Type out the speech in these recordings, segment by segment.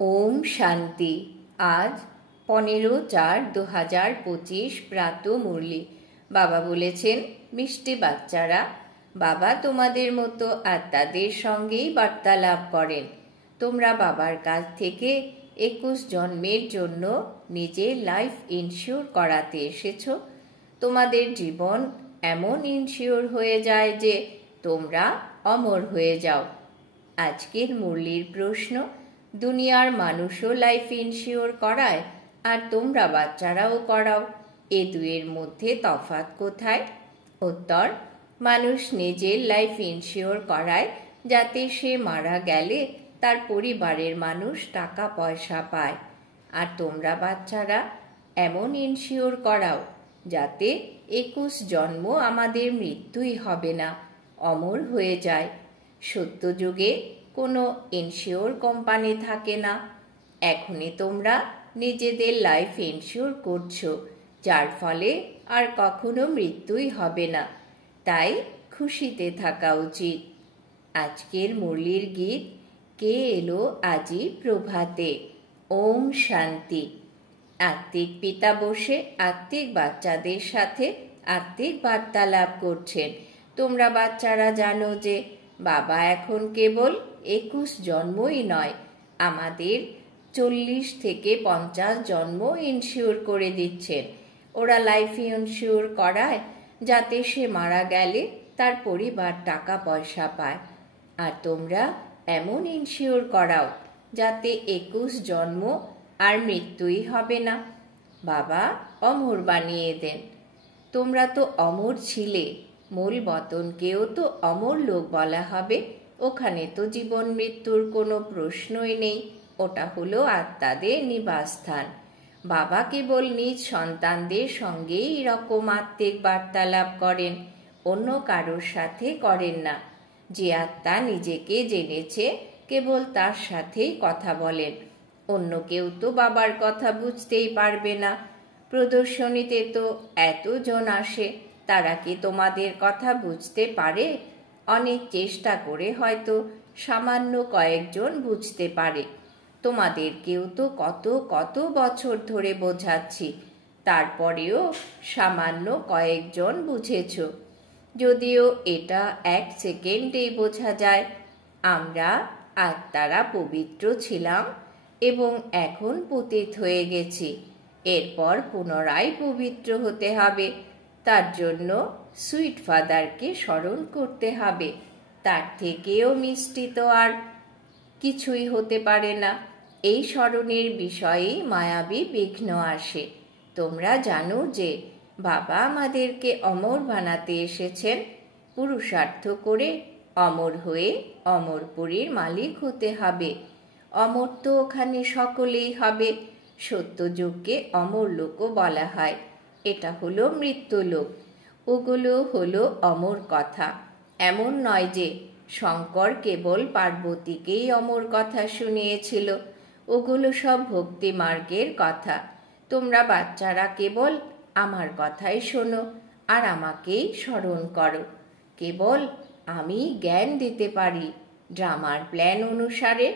ওম শান্তি। আজ 15/4/2025 প্রাত মুরলি। বাবা বলেছেন, মিষ্টি বাচ্চারা, বাবা তোমাদের মতো আত্মাদের সঙ্গেই বার্তালাপ করেন। তোমরা বাবার কাছ থেকে 21 জন্মের জন্য নিজের লাইফ ইনশিওর করাতে এসেছো। তোমাদের জীবন এমন ইনশিওর হয়ে যায় যে তোমরা অমর হয়ে যাও। আজকের মুরলির প্রশ্ন, দুনিয়ার মানুষও লাইফ ইনশিওর করায় আর তোমরা বাচ্চারাও করাও, এ দুয়ের মধ্যে তফাৎ কোথায়? উত্তর, মানুষ নিজের লাইফ ইনশিওর করায় যাতে সে মারা গেলে তার পরিবারের মানুষ টাকা পয়সা পায়, আর তোমরা বাচ্চারা এমন ইনশিওর করাও যাতে 21 জন্ম আমাদের মৃত্যুই হবে না, অমর হয়ে যায়। সত্যযুগে কোনো ইনশিওর কোম্পানি থাকে না। এখনই তোমরা নিজেদের লাইফ ইনশিওর করছো, যার ফলে আর কখনো মৃত্যুই হবে না। তাই খুশিতে থাকা উচিত। আজকের মুরলির গীত, কে এলো আজি প্রভাতে। ওম শান্তি। আত্মিক পিতা বসে আত্মিক বাচ্চাদের সাথে আত্মিক বার্তালাপ করছেন। তোমরা বাচ্চারা জানো যে বাবা এখন কেবল 21 জন্মই নয়, আমাদের 40 থেকে 50 জন্ম ইনশিওর করে দিচ্ছেন। ওরা লাইফ ইনশিওর করায় যাতে সে মারা গেলে তার পরিবার টাকা পয়সা পায়, আর তোমরা এমন ইনশিওর করাও যাতে 21 জন্ম আর মৃত্যুই হবে না। বাবা অমর বানিয়ে দেন। তোমরা তো অমর ছিলে, মূল বতনকেও তো অমর লোক বলা হবে। ওখানে তো জীবন মৃত্যুর কোনো প্রশ্নই নেই, ওটা হলো আত্মাদের নিবাসস্থান। বাবা কেবল নিজ সন্তানদের সঙ্গেই এরকম আত্মিক বার্তালাপ করেন, অন্য কারোর সাথে করেন না। যে আত্মা নিজেকে জেনেছে কেবল তার সাথেই কথা বলেন, অন্য কেউ তো বাবার কথা বুঝতেই পারবে না। প্রদর্শনীতে তো এতজন আসে, তারা কি তোমাদের কথা বুঝতে পারে? অনেক চেষ্টা করে হয়তো সামান্য কয়েকজন বুঝতে পারে। তোমাদেরকেও তো কত কত বছর ধরে বোঝাচ্ছি, তারপরেও সামান্য কয়েকজন বুঝেছ। যদিও এটা 1 সেকেন্ডেই বোঝা যায়। আমরা আত্মারা পবিত্র ছিলাম এবং এখন পতিত হয়ে গেছি। এরপর পুনরায় পবিত্র হতে হবে। তার জন্য সুইট ফাদারকে স্মরণ করতে হবে। তার থেকেও মিষ্টি তো আর কিছুই হতে পারে না। এই স্মরণের বিষয়েই মায়াবী বিঘ্ন আসে। তোমরা জানো যে বাবা আমাদেরকে অমর বানাতে এসেছেন। পুরুষার্থ করে অমর হয়ে অমরপুরীর মালিক হতে হবে। অমর তো ওখানে সকলেই হবে। সত্যযুগকে অমর লোকও বলা হয়। এটা হলো মৃত্যুলোক। ওগুলো হলো অমর কথা। এমন নয় যে শঙ্কর কেবল পার্বতীকেই অমর কথা শুনিয়েছিল। ওগুলো সব ভক্তি মার্গের কথা। তোমরা বাচ্চারা কেবল আমার কথাই শোনো আর আমাকেই স্মরণ করো। কেবল আমি জ্ঞান দিতে পারি। ড্রামার প্ল্যান অনুসারে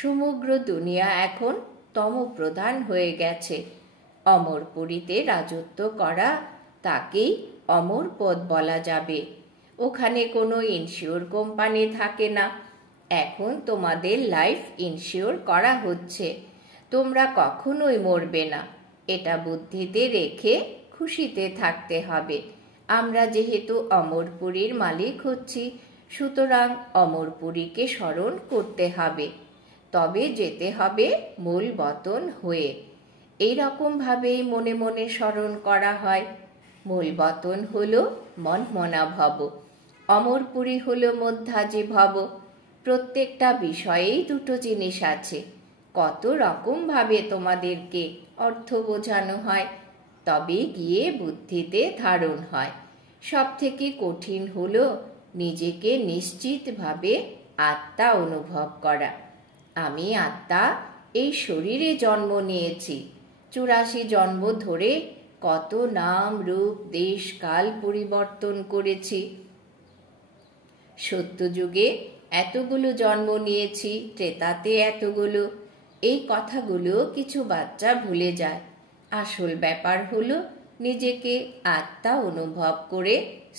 সমগ্র দুনিয়া এখন তমপ্রধান হয়ে গেছে। অমরপুরীতে রাজত্ব করা, তাকেই অমর পদ বলা যাবে। ওখানে কোনো ইনশিওর কোম্পানি থাকে না। এখন তোমাদের লাইফ ইনশিওর করা হচ্ছে। তোমরা কখনোই মরবে না, এটা বুদ্ধিতে রেখে খুশিতে থাকতে হবে। আমরা যেহেতু অমরপুরীর মালিক হচ্ছি, সুতরাং অমরপুরীকে স্মরণ করতে হবে। তবে যেতে হবে মূল বতন হয়ে। এইরকমভাবেই মনে মনে স্মরণ করা হয়। মূল বতন হলো মনমনা ভব, অমরপুরী হলো মধ্যাজি ভব। প্রত্যেকটা বিষয়েই দুটো জিনিস আছে। কত রকমভাবে তোমাদেরকে অর্থ বোঝানো হয়, তবে গিয়ে বুদ্ধিতে ধারণ হয়। সব থেকে কঠিন হলো নিজেকে নিশ্চিতভাবে আত্মা অনুভব করা। আমি আত্মা, এই শরীরে জন্ম নিয়েছি। 84 জন্ম ধরে কত নাম রূপ দেশ কাল পরিবর্তন করেছি। সত্যযুগে এতগুলো জন্ম নিয়েছি, ত্রেতাতে এতগুলো, এই কথাগুলো কিছু বাচ্চা ভুলে যায়। আসল ব্যাপার হলো নিজেকে আত্মা অনুভব করে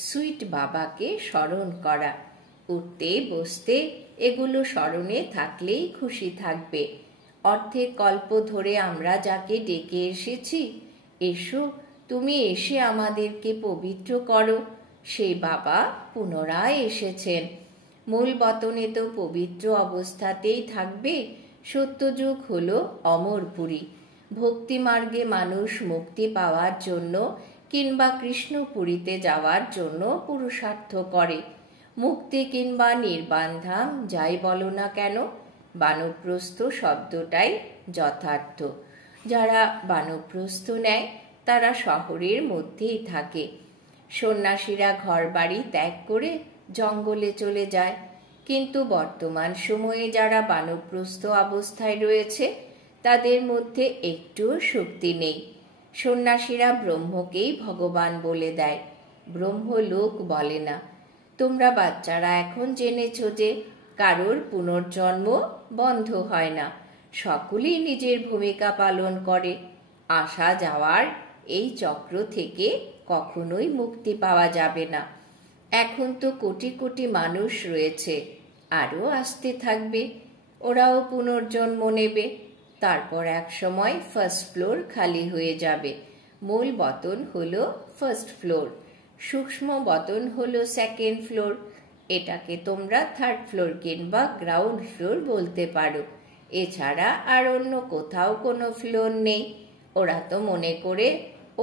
সুইট বাবাকে স্মরণ করা। উঠতে বসতে এগুলো স্মরণে থাকলেই খুশি থাকবে। অর্ধেক কল্প ধরে আমরা যাকে ডেকে এসেছি, এসো তুমি এসে আমাদেরকে পবিত্র করো, সেই বাবা পুনরায় এসেছেন। মূল বতনে তো পবিত্র অবস্থাতেই থাকবে। সত্যযুগ হলো অমরপুরী। ভক্তি মার্গে মানুষ মুক্তি পাওয়ার জন্য কিংবা কৃষ্ণপুরীতে যাওয়ার জন্য পুরুষার্থ করে। মুক্তি কিংবা নির্বাণ ধাম যাই বলো না কেন, বানপ্রস্থ শব্দটাই যথার্থ। যারা বানপ্রস্থ নেয় তারা শহরের মধ্যেই থাকে। সন্ন্যাসীরা ঘর বাড়ি ত্যাগ করে জঙ্গলে চলে যায়, কিন্তু বর্তমান সময়ে যারা বানপ্রস্থ অবস্থায় রয়েছে তাদের মধ্যে একটুও শক্তি নেই। সন্ন্যাসীরা ব্রহ্মকেই ভগবান বলে দেয়, ব্রহ্মলোক বলে না। তোমরা বাচ্চারা এখন জেনেছ যে কারোর পুনর্জন্ম বন্ধ হয় না, সকলেই নিজের ভূমিকা পালন করে। আসা যাওয়ার এই চক্র থেকে কখনোই মুক্তি পাওয়া যাবে না। এখন তো কোটি কোটি মানুষ রয়েছে, আরও আসতে থাকবে। ওরাও পুনর্জন্ম নেবে। তারপর এক সময় ফার্স্ট ফ্লোর খালি হয়ে যাবে। মূল বতন হলো ফার্স্ট ফ্লোর, সূক্ষ্ম বতন হলো সেকেন্ড ফ্লোর। এটাকে তোমরা থার্ড ফ্লোর কিংবা গ্রাউন্ড ফ্লোর বলতে পারো। এছাড়া আর অন্য কোথাও কোনো ফ্লোর নেই। ওরা তো মনে করে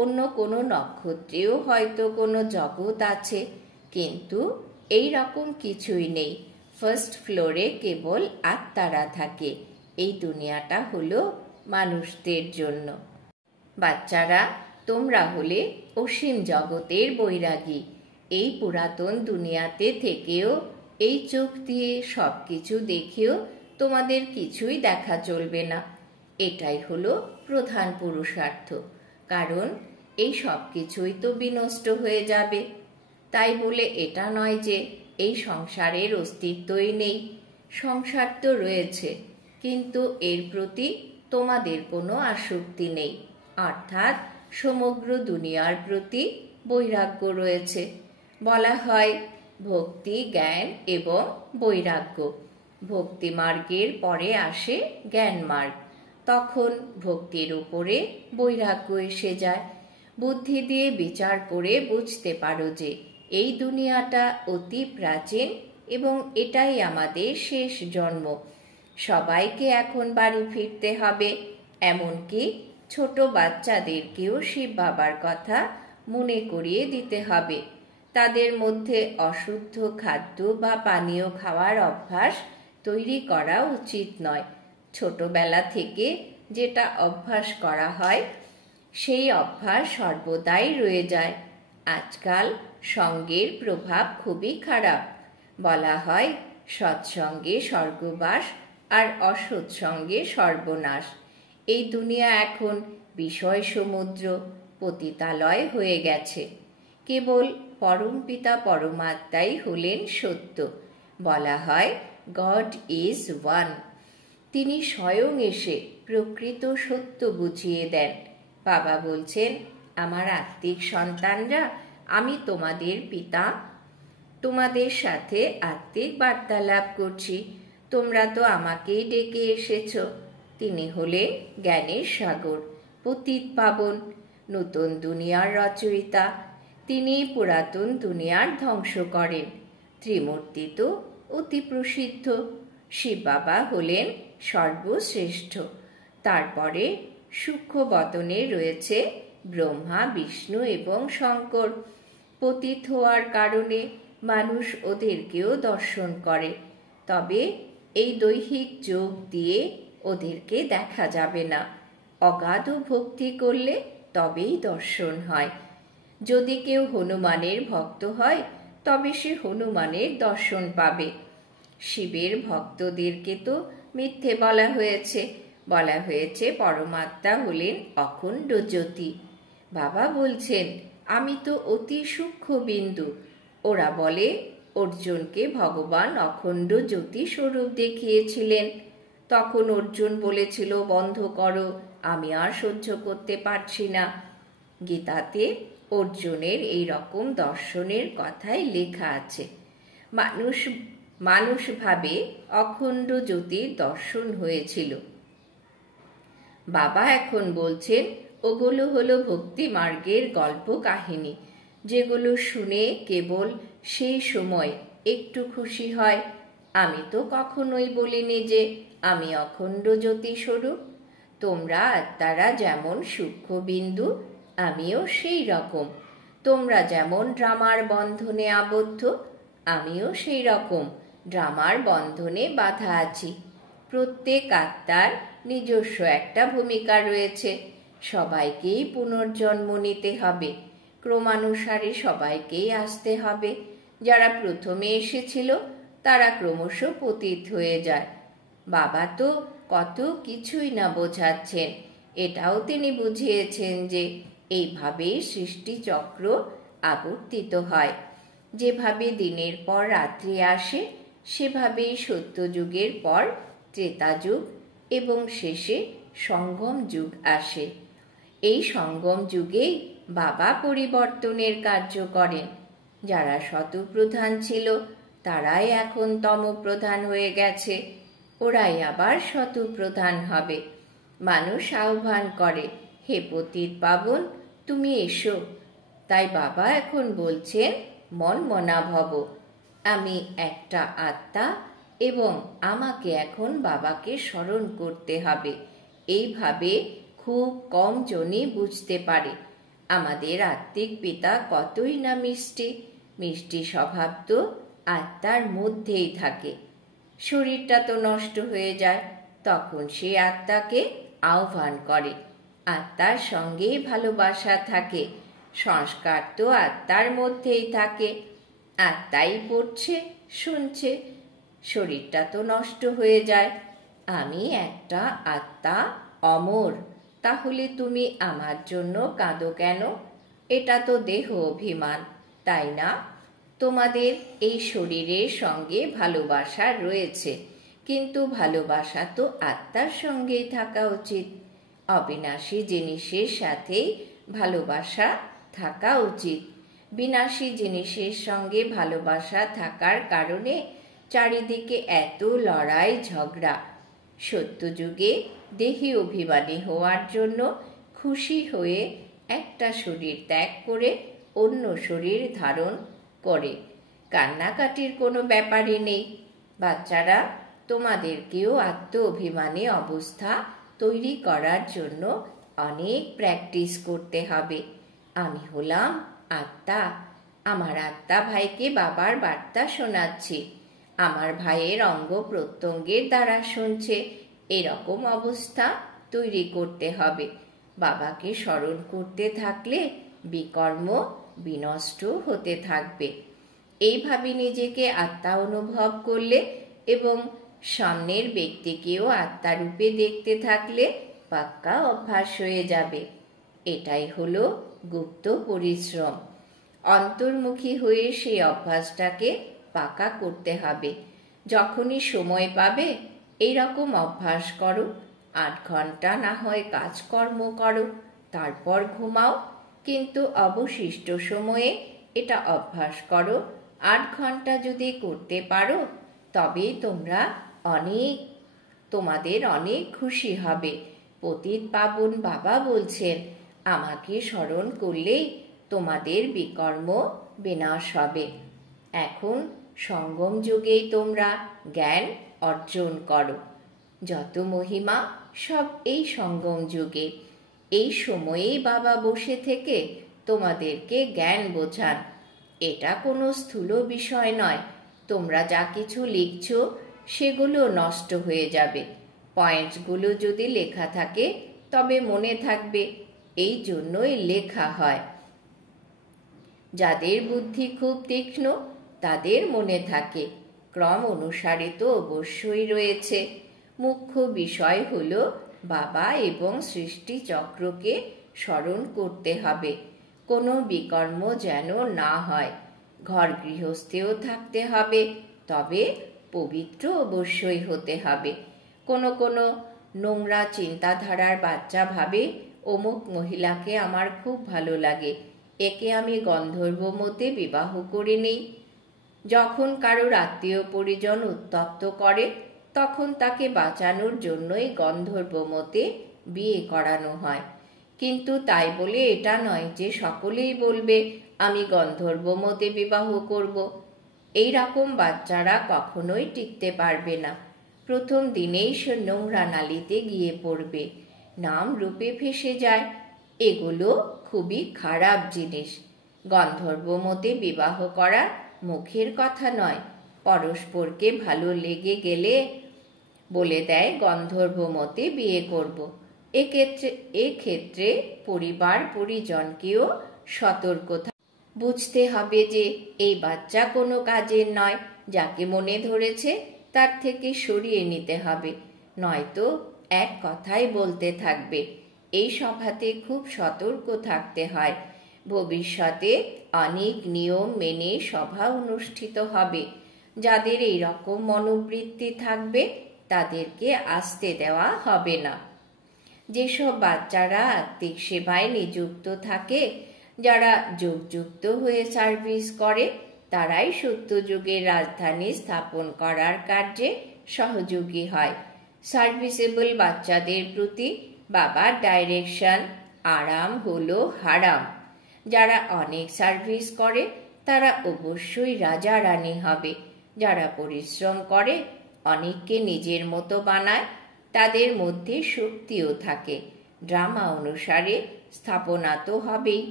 অন্য কোনো নক্ষত্রেও হয়তো কোনো জগৎ আছে, কিন্তু এই রকম কিছুই নেই। ফার্স্ট ফ্লোরে কেবল আত্মারা থাকে। এই দুনিয়াটা হলো মানুষদের জন্য। বাচ্চারা, তোমরা হলে অসীম জগতের বৈরাগী। এই পুরাতন দুনিয়াতে থেকেও, এই চোখ দিয়ে সব কিছু দেখেও তোমাদের কিছুই দেখা চলবে না। এটাই হলো প্রধান পুরুষার্থ, কারণ এই সব কিছুই তো বিনষ্ট হয়ে যাবে। তাই বলে এটা নয় যে এই সংসারের অস্তিত্বই নেই। সংসার তো রয়েছে, কিন্তু এর প্রতি তোমাদের কোনো আসক্তি নেই, অর্থাৎ সমগ্র দুনিয়ার প্রতি বৈরাগ্য রয়েছে। বলা হয় ভক্তি, জ্ঞান এবং বৈরাগ্য। ভক্তি মার্গের পরে আসে জ্ঞান মার্গ। তখন ভক্তির উপরে বৈরাগ্য এসে যায়। বুদ্ধি দিয়ে বিচার করে বুঝতে পারো যে এই দুনিয়াটা অতি প্রাচীন এবং এটাই আমাদের শেষ জন্ম। সবাইকে এখন বাড়ি ফিরতে হবে। এমনকি ছোট বাচ্চাদেরকেও শিব বাবার কথা মনে করিয়ে দিতে হবে। তাদের মধ্যে অশুদ্ধ খাদ্য বা পানীয় খাওয়ার অভ্যাস তৈরি করা উচিত নয়। ছোটবেলা থেকে যেটা অভ্যাস করা হয় সেই অভ্যাস সর্বদাই রয়ে যায়। আজকাল সঙ্গের প্রভাব খুবই খারাপ। বলা হয় সৎসঙ্গে স্বর্গবাস আর অসৎসঙ্গে সর্বনাশ। এই দুনিয়া এখন বিষয় সমুদ্র, পতিতালয় হয়ে গেছে। কেবল পরমপিতা পরমাত্মাই হলেন সত্য। বলা হয় গড ইজ ওয়ান। তিনি স্বয়ং এসে প্রকৃত সত্য বুঝিয়ে দেন। বাবা বলছেন, আমার আত্মিক সন্তানরা, আমি তোমাদের পিতা, তোমাদের সাথে আত্মিক বার্তালাপ করছি। তোমরা তো আমাকেই ডেকে এসেছ। তিনি হলেন জ্ঞানের সাগর, পতিত পাবন, নতুন দুনিয়ার রচয়িতা। তিনি পুরাতন দুনিয়ার ধ্বংস করেন। ত্রিমূর্তি তো অতি প্রসিদ্ধ। শিব বাবা হলেন সর্বশ্রেষ্ঠ। তারপরে সূক্ষ্ম বতনে রয়েছে ব্রহ্মা, বিষ্ণু এবং শঙ্কর। পতিত হওয়ার কারণে মানুষ ওদেরকেও দর্শন করে, তবে এই দৈহিক যোগ দিয়ে ওদেরকে দেখা যাবে না। অগাধ ভক্তি করলে তবেই দর্শন হয়। যদি কেউ হনুমানের ভক্ত হয় তবে সে হনুমানের দর্শন পাবে। শিবের ভক্তদেরকে তো মিথ্যে বলা হয়েছে। বলা হয়েছে পরমাত্মা হলেন অখণ্ড জ্যোতি। বাবা বলছেন, আমি তো অতি সূক্ষ্ম বিন্দু। ওরা বলে অর্জুনকে ভগবান অখণ্ড জ্যোতি স্বরূপ দেখিয়েছিলেন। তখন অর্জুন বলেছিল, বন্ধ করো, আমি আর সহ্য করতে পারছি না। গীতাতে অর্জুনের এই রকম দর্শনের কথাই লেখা আছে। মানুষ মানুষ ভাবে অখণ্ড জ্যোতির দর্শন হয়েছিল। বাবা এখন বলছেন ওগুলো হলো ভক্তি মার্গের গল্প কাহিনী, যেগুলো শুনে কেবল সেই সময় একটু খুশি হয়। আমি তো কখনোই বলিনি যে আমি অখণ্ড জ্যোতি স্বরূপ। তোমরা আত্মারা যেমন সূক্ষ্ম বিন্দু, আমিও সেই রকম। তোমরা যেমন ড্রামার বন্ধনে আবদ্ধ, আমিও সেই রকম ড্রামার বন্ধনে বাঁধা আছি। প্রত্যেক আত্মার নিজস্ব একটা ভূমিকা রয়েছে। সবাইকেই পুনর্জন্ম নিতে হবে, ক্রমানুসারে সবাইকেই আসতে হবে। যারা প্রথমে এসেছিল তারা ক্রমশ পতিত হয়ে যায়। বাবা তো কত কিছুই না বোঝাচ্ছেন। এটাও তিনি বুঝিয়েছেন যে এইভাবেই সৃষ্টিচক্র আবর্তিত হয়। যেভাবে দিনের পর রাত্রি আসে, সেভাবেই সত্যযুগের পর ত্রেতাযুগ এবং শেষে সঙ্গম যুগ আসে। এই সঙ্গম যুগেই বাবা পরিবর্তনের কার্য করেন। যারা শতপ্রধান ছিল তারাই এখন তমপ্রধান হয়ে গেছে, ওরাই আবার শতপ্রধান হবে। মানুষ আহ্বান করে, হে পতিত পাবন, তুমি এসো। তাই বাবা এখন বলছেন, মন মনা ভব। আমি একটা আত্মা এবং আমাকে এখন বাবাকে স্মরণ করতে হবে। এইভাবে খুব কম জনই বুঝতে পারে। আমাদের আত্মিক পিতা কতই না মিষ্টি। মিষ্টি স্বভাব তো আত্মার মধ্যেই থাকে। শরীরটা তো নষ্ট হয়ে যায়, তখন সে আত্মাকে আহ্বান করে। আত্মার সঙ্গেই ভালোবাসা থাকে। সংস্কার তো আত্মার মধ্যেই থাকে। আত্মাই পড়ছে, শুনছে। শরীরটা তো নষ্ট হয়ে যায়। আমি একটা আত্মা, অমর। তাহলে তুমি আমার জন্য কাঁদো কেন? এটা তো দেহ অভিমান, তাই না? তোমাদের এই শরীরের সঙ্গে ভালোবাসা রয়েছে, কিন্তু ভালোবাসা তো আত্মার সঙ্গেই থাকা উচিত। অবিনাশী জিনিসের সাথেই ভালোবাসা থাকা উচিত। বিনাশী জিনিসের সঙ্গে ভালোবাসা থাকার কারণে চারিদিকে এত লড়াই ঝগড়া। সত্যযুগে দেহি অভিমানী হওয়ার জন্য খুশি হয়ে একটা শরীর ত্যাগ করে অন্য শরীর ধারণ করে। কান্নাকাটির কোনো ব্যাপারই নেই। বাচ্চারা, তোমাদেরকেও আত্ম অভিমানী অবস্থা তৈরি করার জন্য অনেক প্র্যাকটিস করতে হবে। আমি হলাম আত্মা। আমার আত্মা ভাইকে বাবার বার্তা শোনাচ্ছি। আমার ভাইয়ের অঙ্গ প্রত্যঙ্গের দ্বারা শুনছে। এরকম অবস্থা তৈরি করতে হবে। বাবাকে স্মরণ করতে থাকলে বিকর্ম বিনষ্ট হতে থাকবে। এইভাবে নিজেকে আত্মা অনুভব করলে এবং সামনের ব্যক্তিকেও আত্মারূপে দেখতে থাকলে পাক্কা অভ্যাস হয়ে যাবে। এটাই হলো গুপ্ত পরিশ্রম। অন্তর্মুখী হয়ে সেই অভ্যাসটাকে পাকা করতে হবে। যখনই সময় পাবে এইরকম অভ্যাস করো। 8 ঘন্টা না হয় কাজকর্ম করো, তারপর ঘুমাও, কিন্তু অবশিষ্ট সময়ে এটা অভ্যাস করো। 8 ঘন্টা যদি করতে পারো তবেই তোমাদের অনেক খুশি হবে। পতিত পাবন বাবা বলছেন, আমাকে স্মরণ করলেই তোমাদের বিকর্ম বিনাশ হবে। এখন সঙ্গম যুগেই তোমরা জ্ঞান অর্জন করো। যত মহিমা সব এই সঙ্গম যুগে। এই সময়েই বাবা বসে থেকে তোমাদেরকে জ্ঞান বোঝান। এটা কোনো স্থূল বিষয় নয়। তোমরা যা কিছু লিখছো সেগুলো নষ্ট হয়ে যাবে। পয়েন্টসগুলো যদি লেখা থাকে তবে মনে থাকবে, এই জন্যই লেখা হয়। যাদের বুদ্ধি খুব তীক্ষ্ণ তাদের মনে থাকে। ক্রম অনুসারে তো অবশ্যই রয়েছে। মুখ্য বিষয় হলো বাবা এবং সৃষ্টি চক্রকে স্মরণ করতে হবে। কোনো বিকর্ম যেন না হয়। ঘর গৃহস্থেও থাকতে হবে, তবে পবিত্র অবশ্যই হতে হবে। কোনো কোনো নোংরা চিন্তাধারার বাচ্চা ভাবে অমুক মহিলাকে আমার খুব ভালো লাগে, একে আমি গন্ধর্ব মতে বিবাহ করে নেই। যখন কারোর আত্মীয় পরিজন উত্তপ্ত করে তখন তাকে বাঁচানোর জন্যই গন্ধর্ব মতে বিয়ে করানো হয়। কিন্তু তাই বলে এটা নয় যে সকলেই বলবে আমি গন্ধর্ব মতে বিবাহ করব। এই রকম বাচ্চারা কখনোই টিকতে পারবে না। প্রথম দিনেই সে নোংরা নালিতে গিয়ে পড়বে, নাম রূপে ফেসে যায়। এগুলো খুবই খারাপ জিনিস। গন্ধর্ব মতে বিবাহ করা মুখের কথা নয়, পরস্পরকে ভালো লেগে গেলে বলে দেয় গন্ধর্ব মতে বিয়ে করব। এক্ষেত্রে পরিবার পরিজনকেও সতর্ক বুঝতে হবে যে এই বাচ্চা কোনো কাজের নয়, যাকে মনে ধরেছে তার থেকে সরিয়ে নিতে হবে, নয়তো এক কথাই বলতে থাকবে। এই সভাতে খুব সতর্ক থাকতে হয়। ভবিষ্যতে অনেক নিয়ম মেনে সভা অনুষ্ঠিত হবে। যাদের এই রকম মনোবৃত্তি থাকবে তাদেরকে আসতে দেওয়া হবে না। যেসব বাচ্চারা আত্মিক সেবায় নিযুক্ত থাকে, যারা যুগযুক্ত হয়ে সার্ভিস করে, তারাই সত্যযুগের রাজধানী স্থাপন করার কার্যে সহযোগী হয়। সার্ভিসেবল বাচ্চাদের প্রতি বাবার ডাইরেকশন, আরাম হলো হারাম। যারা অনেক সার্ভিস করে তারা অবশ্যই রাজা রানী হবে। যারা পরিশ্রম করে, অনেককে নিজের মতো বানায়, তাদের মধ্যে শক্তিও থাকে। ড্রামা অনুসারে স্থাপনা তো হবেই।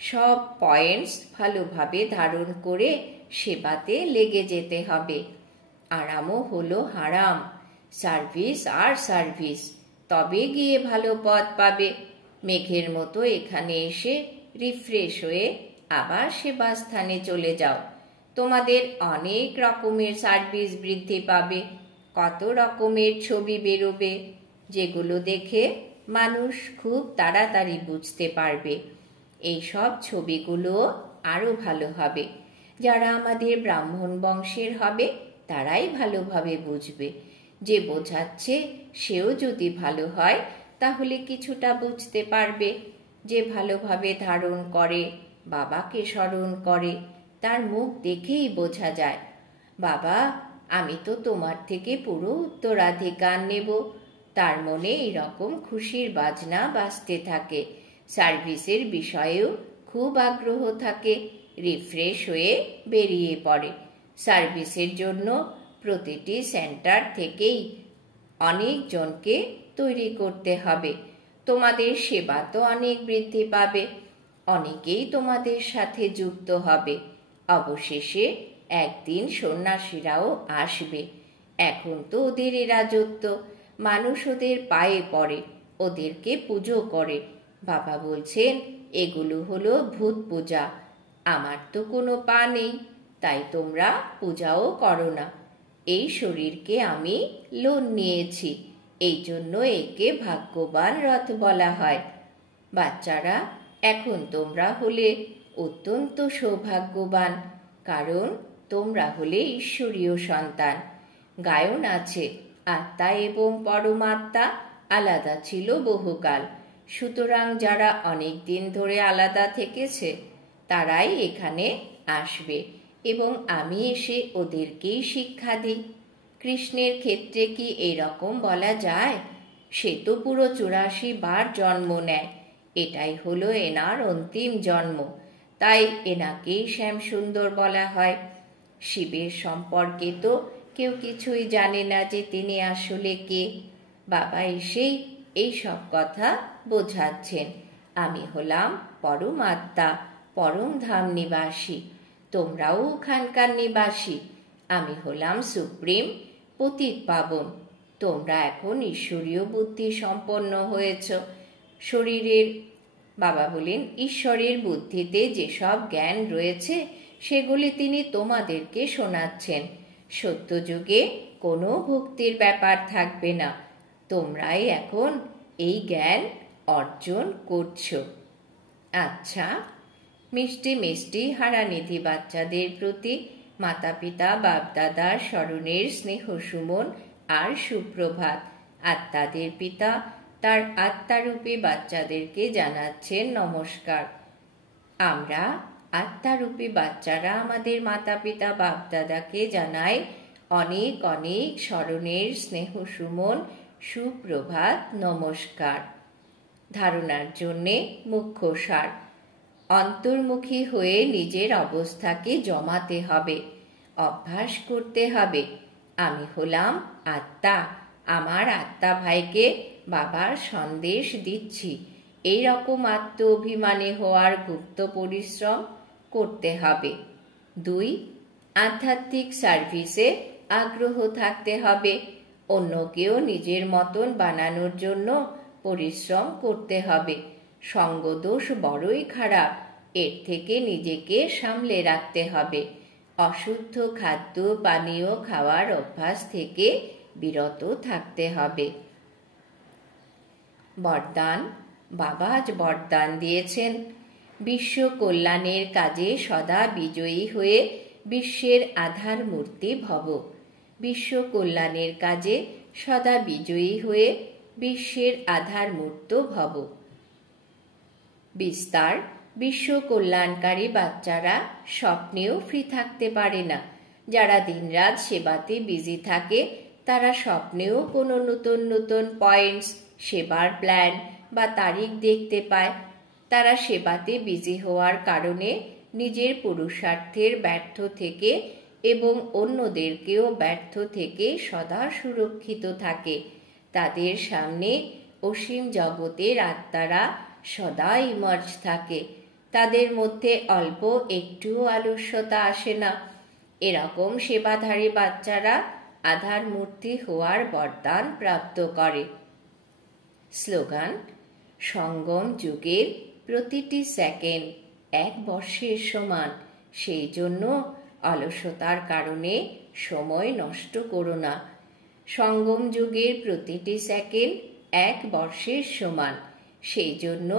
সব পয়েন্টস ভালোভাবে ধারণ করে সেবাতে লেগে যেতে হবে। আরামও হলো হারাম। সার্ভিস আর সার্ভিস, তবে গিয়ে ভালো পদ পাবে। মেঘের মতো এখানে এসে রিফ্রেশ হয়ে আবার সেবাস্থানে চলে যাও। তোমাদের অনেক রকমের সার্ভিস বৃদ্ধি পাবে। কত রকমের ছবি বেরোবে, যেগুলো দেখে মানুষ খুব তাড়াতাড়ি বুঝতে পারবে। এই সব ছবিগুলো আরো ভালো হবে। যারা আমাদের ব্রাহ্মণ বংশের হবে তারাই ভালোভাবে বুঝবে। যে বোঝাচ্ছে সেও যদি ভালো হয় তাহলে কিছুটা বুঝতে পারবে। যে ভালোভাবে ধারণ করে, বাবাকে স্মরণ করে, তার মুখ দেখেই বোঝা যায়, বাবা আমি তো তোমার থেকে পুরো উত্তরাধিকার নেব। তার মনে এরকম খুশির বাজনা বাজতে থাকে। সার্ভিসের বিষয়েও খুব আগ্রহ থাকে। রিফ্রেশ হয়ে বেরিয়ে পড়ে। সার্ভিসের জন্য প্রতিটি সেন্টার থেকেই অনেকজনকে তৈরি করতে হবে। তোমাদের সেবা তো অনেক বৃদ্ধি পাবে। অনেকেই তোমাদের সাথে যুক্ত হবে। অবশেষে একদিন সন্ন্যাসীরাও আসবে। এখন তো ওদের রাজত্ব, মানুষ ওদের পায়ে পড়ে, ওদেরকে পুজো করে। বাবা বলছেন এগুলো হলো ভূত পূজা। আমার তো কোনো পা নেই, তাই তোমরা পূজাও করো না। এই শরীরকে আমি লোন নিয়েছি, এই জন্য একে ভাগ্যবান রথ বলা হয়। বাচ্চারা, এখন তোমরা হলে অত্যন্ত সৌভাগ্যবান, কারণ তোমরা হলে ঈশ্বরীয় সন্তান। গায়ন আছে, আত্মা এবং পরমাত্মা আলাদা ছিল বহুকাল। সুতরাং যারা অনেক দিন ধরে আলাদা থেকেছে তারাই এখানে আসবে এবং আমি এসে ওদেরকেই শিক্ষা দিই। কৃষ্ণের ক্ষেত্রে কি এরকম বলা যায়? সে তো পুরো 84 বার জন্ম নেয়। এটাই হলো এনার অন্তিম জন্ম, তাই এনাকেই শ্যামসুন্দর বলা হয়। শিবের সম্পর্কে তো কেউ কিছুই জানে না যে তিনি আসলে কে। বাবা এসেই এই সব কথা বোঝাচ্ছেন। আমি হলাম পরমাত্মা, পরম ধাম নিবাসী। তোমরাও ওখানকার নিবাসী। আমি হলাম সুপ্রিম, পতিত পাবন। তোমরা এখন ঈশ্বরীয় বুদ্ধি সম্পন্ন হয়েছ। শরীরের, বাবা বলেন, ঈশ্বরের বুদ্ধিতে যেসব জ্ঞান রয়েছে সেগুলি তিনি তোমাদেরকে শোনাচ্ছেন। সত্যযুগে কোনো ভক্তির ব্যাপার থাকবে না। তোমরাই এখন এই জ্ঞান অর্জন করছো। আচ্ছা, মিষ্টি মিষ্টি হারানিধি বাচ্চাদের প্রতি মাতা পিতা বাপদাদার স্মরণের স্নেহ সুমন আর সুপ্রভাত। আত্মাদের পিতা তার আত্মারূপী বাচ্চাদেরকে জানাচ্ছেন নমস্কার। আমরা আত্মারূপী বাচ্চারা আমাদের মাতা পিতা বাপদাদাকে জানাই অনেক অনেক স্মরণের স্নেহ সুমন, সুপ্রভাত, নমস্কার। ধারণার জন্যে মুখ্য সার: অন্তর্মুখী হয়ে নিজের অবস্থাকে জমাতে হবে, অভ্যাস করতে হবে। আমি হলাম আত্মা, আমার আত্মা ভাইকে বাবার সন্দেশ দিচ্ছি। এই রকম আত্ম অভিমানী হওয়ার গুপ্ত পরিশ্রম করতে হবে। 2. আধ্যাত্মিক সার্ভিসে আগ্রহ থাকতে হবে। অন্যকেও নিজের মতন বানানোর জন্য পরিশ্রম করতে হবে। সঙ্গদোষ বড়ই খারাপ, এর থেকে নিজেকে সামলে রাখতে হবে। অশুদ্ধ খাদ্য পানীয় খাওয়ার অভ্যাস থেকে বিরত থাকতে হবে। বরদান: বাবা আজ বরদান দিয়েছেন, বিশ্ব কল্যাণের কাজে সদা বিজয়ী হয়ে বিশ্বের আধার মূর্তি ভব। বিশ্ব কল্যাণের কাজে সদা বিজয়ী হয়ে বিশ্বের আধার মূর্ত ভব। বিস্তার: বিশ্ব কল্যাণকারী বাচ্চারা স্বপ্নেও ফ্রি থাকতে পারে না। যারা দিনরাত সেবাতে বিজি থাকে তারা স্বপ্নেও কোনো নতুন নতুন পয়েন্টস, সেবার প্ল্যান বা তারিখ দেখতে পায়। তারা সেবাতে বিজি হওয়ার কারণে নিজের পুরুষার্থের ব্যর্থ থেকে এবং অন্যদেরকেও ব্যর্থ থেকে সদা সুরক্ষিত থাকে। তাদের সামনে অসীম জগতের আত্মারা সদা ইমার্জ থাকে। তাদের মধ্যে অল্প একটুও আলস্যতা আসে না। এরকম সেবাধারী বাচ্চারা আধার মূর্তি হওয়ার বরদান প্রাপ্ত করে। স্লোগান: সঙ্গম যুগের প্রতিটি সেকেন্ড 1 বর্ষের সমান। সেই জন্য অলসতার কারণে সময় নষ্ট করো না। সঙ্গম যুগের প্রতিটি সেকেন্ড 1 বর্ষের সমান। সেই জন্য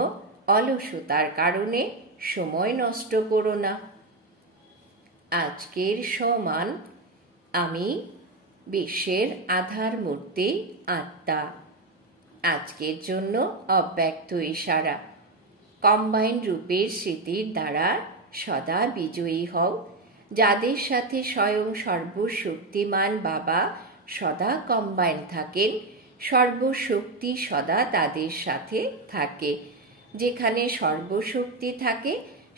অলসতার কারণে সময় নষ্ট করো না। আজকের সমান: আমি বিশ্বের আধার মূর্তি আত্মা। আজকের জন্য অব্যক্ত ইশারা: কম্বাইন্ড রূপের স্মৃতির দ্বারা সদা বিজয়ী হও। যাদের সাথে স্বয়ং সর্বশক্তিমান বাবা সদা কম্বাইন থাকেন, সর্বশক্তি সদা তাদের সাথে থাকে। যেখানে সর্বশক্তি থাকে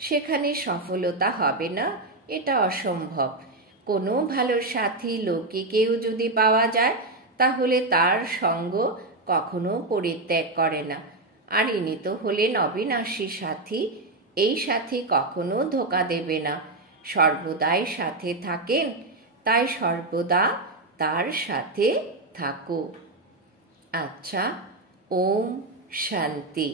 সেখানে সফলতা হবে না, এটা অসম্ভব। কোনো ভালো সাথী লৌকিকেও যদি পাওয়া যায় তাহলে তার সঙ্গ কখনো পরিত্যাগ করে না। আর ইনি তো হলেন অবিনাশী সাথী। এই সাথী কখনো ধোঁকা দেবে না, সর্বদাই সাথে থাকেন। তাই সর্বদা তার সাথে থাকো। আচ্ছা, ওম শান্তি।